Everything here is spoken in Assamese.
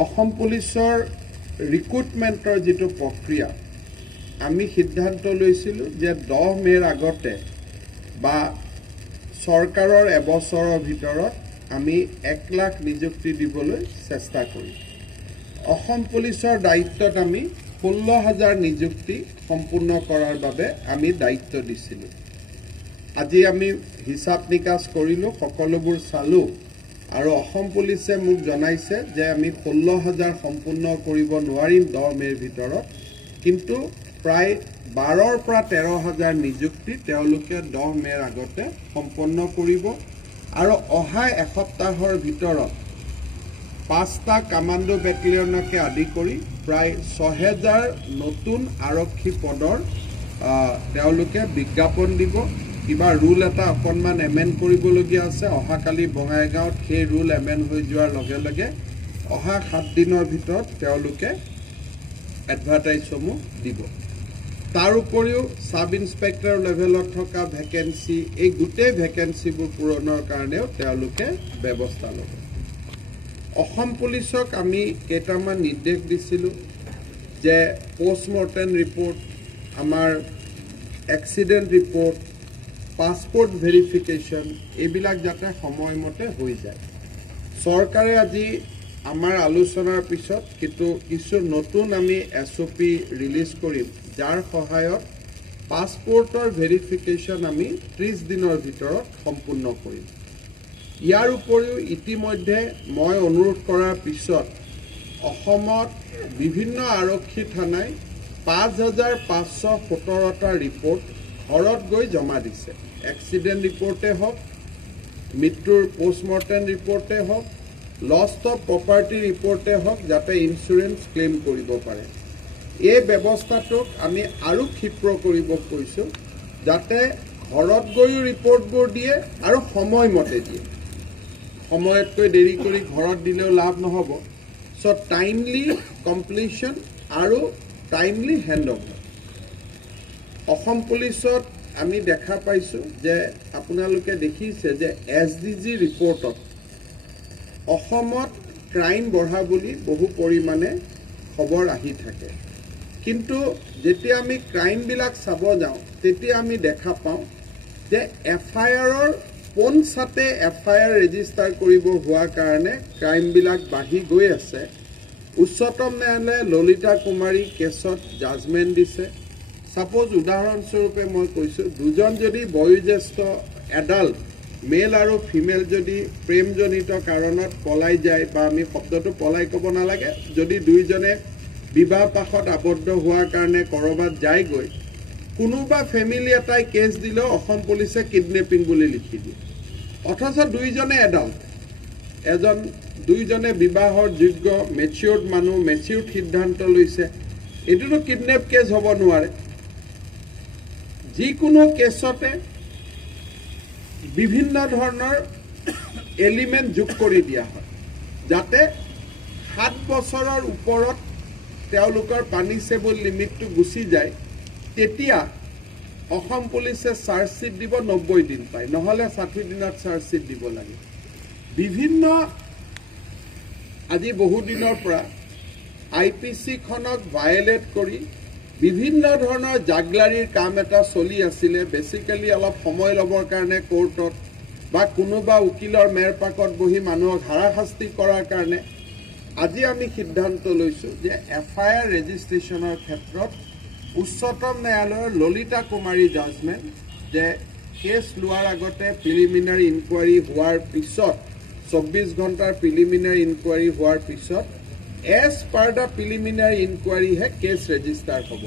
অসম পুলিচৰ ৰিক্ৰুটমেণ্টৰ যিটো প্ৰক্ৰিয়া আমি সিদ্ধান্ত লৈছিলোঁ যে 10 মে'ৰ আগতে বা চৰকাৰৰ এবছৰৰ ভিতৰত আমি 1 লাখ নিযুক্তি দিবলৈ চেষ্টা কৰিম। অসম পুলিচৰ দায়িত্বত আমি 16,000 নিযুক্তি সম্পূৰ্ণ কৰাৰ বাবে আমি দায়িত্ব দিছিলোঁ। আজি আমি হিচাপ নিকাচ কৰিলোঁ, সকলোবোৰ চালোঁ আৰু অসম পুলিচে মোক জনাইছে যে আমি 16,000 সম্পূৰ্ণ কৰিব নোৱাৰিম 10 মে'ৰ ভিতৰত, কিন্তু প্ৰায় 12,000 পৰা 13,000 নিযুক্তি তেওঁলোকে 10 মে'ৰ আগতে সম্পন্ন কৰিব আৰু অহা এসপ্তাহৰ ভিতৰত 5টা কামাণ্ডো বেটেলিয়নকে আদি কৰি প্ৰায় 6,000 নতুন আৰক্ষী পদৰ তেওঁলোকে বিজ্ঞাপন দিব। কিবা ৰুল এটা অকণমান এমেণ্ড কৰিবলগীয়া আছে, অহাকালি বঙাইগাঁৱত সেই ৰুল এমেণ্ড হৈ যোৱাৰ লগে লগে অহা 7 দিনৰ ভিতৰত তেওঁলোকে এডভাৰটাইজসমূহ দিব। তাৰ উপৰিও সাব ইন্সপেক্টৰ লেভেলত থকা ভেকেঞ্চি, এই গোটেই ভেকেঞ্চিবোৰ পূৰণৰ কাৰণেও তেওঁলোকে ব্যৱস্থা ল'ব। অসম পুলিচক আমি কেইটামান নিৰ্দেশ দিছিলোঁ যে পোষ্টমৰ্টেম ৰিপৰ্ট, আমাৰ এক্সিডেণ্ট ৰিপৰ্ট, পাছপোৰ্ট ভেৰিফিকেশ্যন এইবিলাক যাতে সময়মতে হৈ যায়। চৰকাৰে আজি আমাৰ আলোচনাৰ পিছত কিছু নতুন আমি SOP ৰিলিজ কৰিম, যাৰ সহায়ত পাছপোৰ্টৰ ভেৰিফিকেশ্যন আমি 30 দিনৰ ভিতৰত সম্পূৰ্ণ কৰিম। ইয়াৰ উপৰিও ইতিমধ্যে মই অনুৰোধ কৰাৰ পিছত অসমত বিভিন্ন আৰক্ষী থানাই 5,517টা ৰিপৰ্ট ঘৰত গৈ জমা দিছে। এক্সিডেণ্ট ৰিপৰ্টে হওক, মৃত্যুৰ পোষ্টমৰ্টেম ৰিপৰ্টে হওক, লষ্ট অফ প্ৰপাৰ্টি ৰিপৰ্টে হওক, যাতে ইঞ্চুৰেঞ্চ ক্লেইম কৰিব পাৰে। এই ব্যৱস্থাটোক আমি আৰু ক্ষীপ্ৰ কৰিব কৈছোঁ, যাতে ঘৰত গৈও ৰিপৰ্টবোৰ দিয়ে আৰু সময়মতে দিয়ে। সময়তকৈ দেৰি কৰি ঘৰত দিলেও লাভ নহ'ব। চ' টাইমলি কমপ্লিশ্যন আৰু টাইমলি হেণ্ডঅভাৰ। অসম পুলিচত আমি দেখা পাইছোঁ যে আপোনালোকে দেখিছে যে SDG ৰিপৰ্টত অসমত ক্ৰাইম বঢ়া বুলি বহু পৰিমাণে খবৰ আহি থাকে, কিন্তু যেতিয়া আমি ক্ৰাইমবিলাক চাব যাওঁ তেতিয়া আমি দেখা পাওঁ যে FIRৰ পোনছাতে FIR ৰেজিষ্টাৰ কৰিব হোৱাৰ কাৰণে ক্ৰাইমবিলাক বাঢ়ি গৈ আছে। উচ্চতম ন্যায়ালয়ে ললিতা কুমাৰী কেছত জাজমেণ্ট দিছে। ছাপ'জ উদাহৰণস্বৰূপে মই কৈছোঁ, দুজন যদি বয়োজ্যেষ্ঠ এডাল্ট মেল আৰু ফিমেল যদি প্ৰেমজনিত কাৰণত পলাই যায়, বা আমি শব্দটো পলাই ক'ব নালাগে, যদি দুইজনে বিবাহ পাশত আবদ্ধ হোৱাৰ কাৰণে ক'ৰবাত যায়গৈ, কোনোবা ফেমিলি এটাই কেছ দিলেও অসম পুলিচে কিডনেপিং বুলি লিখি দিয়ে, অথচ দুইজনে এডাল্ট, দুইজনে বিবাহৰ যোগ্য মেচিয়ৰ্ড মানুহ, মেচিয়ৰ্ড সিদ্ধান্ত লৈছে, এইটোতো কিডনেপ কেছ হ'ব নোৱাৰে। যিকোনো কেছতে বিভিন্ন ধৰণৰ এলিমেণ্ট যোগ কৰি দিয়া হয়, যাতে 7 বছৰৰ ওপৰত তেওঁলোকৰ পানিছেবল লিমিটটো গুচি যায়। তেতিয়া অসম পুলিচে চাৰ্জশ্বিট দিব 90 দিন পায়, নহ'লে 60 দিনত চাৰ্জশ্বিট দিব লাগে। বিভিন্ন আজি বহু দিনৰ পৰা IPCখনক ভায়লেট কৰি বিভিন্ন ধৰণৰ জাগলাৰীৰ কাম এটা চলি আছিলে। বেচিকেলি অলপ সময় ল'বৰ কাৰণে কোৰ্টত বা কোনোবা উকিলৰ মেৰপাকত বহি মানুহক হাৰাশাস্তি কৰাৰ কাৰণে আজি আমি সিদ্ধান্ত লৈছোঁ যে FIR ৰেজিষ্ট্ৰেশ্যনৰ ক্ষেত্ৰত উচ্চতম ন্যায়ালয়ৰ ললিতা কুমাৰী জাজমেণ্ট, যে কেছ লোৱাৰ আগতে প্ৰিলিমিনাৰী ইনকুৱাৰী হোৱাৰ পিছত 24 ঘণ্টাৰ প্ৰিলিমিনাৰী ইনকুৱাৰী হোৱাৰ পিছত এজ পাৰ দ্য প্ৰিলিমিনাৰী ইনকুৱাৰীহে কেছ ৰেজিষ্টাৰ হ'ব।